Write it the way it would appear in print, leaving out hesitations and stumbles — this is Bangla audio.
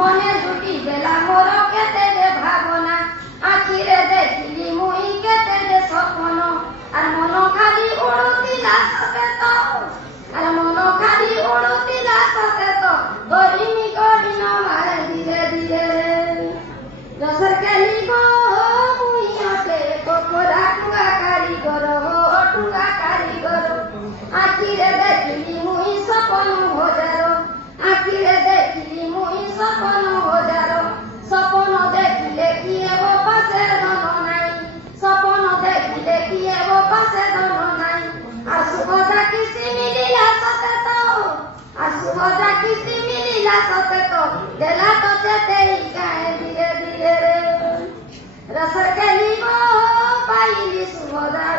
মনে জুটি বেলা মোর কেতে যে ভাবনা আখিরে দেখিলি মুই কেতে যে স্বপ্ন আর মন খালি উড়ুতিলা সতে তো আর মন খালি উড়ুতিলা সতে তো গরিমি গরিন মারে ধীরে ধীরে রসর কেলি গো মুই আটে কোকরা টুঙ্গা কারিগর টুঙ্গা কারিগর আখিরে দেখিলি মুই স্বপ্ন হজার আখিরে দেখিলি মুই স্বপ্ন হজার স্বপ্ন দেখিলে কি এব পাশে ধন নাই স্বপ্ন দেখিলে কি এব পাশে ধন নাই আর সুভদ্রা কিস্তি মিলিলা সতে তো আর সুভদ্রা কিস্তি মিলিলা সতে তো দেলা তো যেতেই গায়ে ধীরে ধীরে রসর গেলি গো পাইলি সুভদ্রা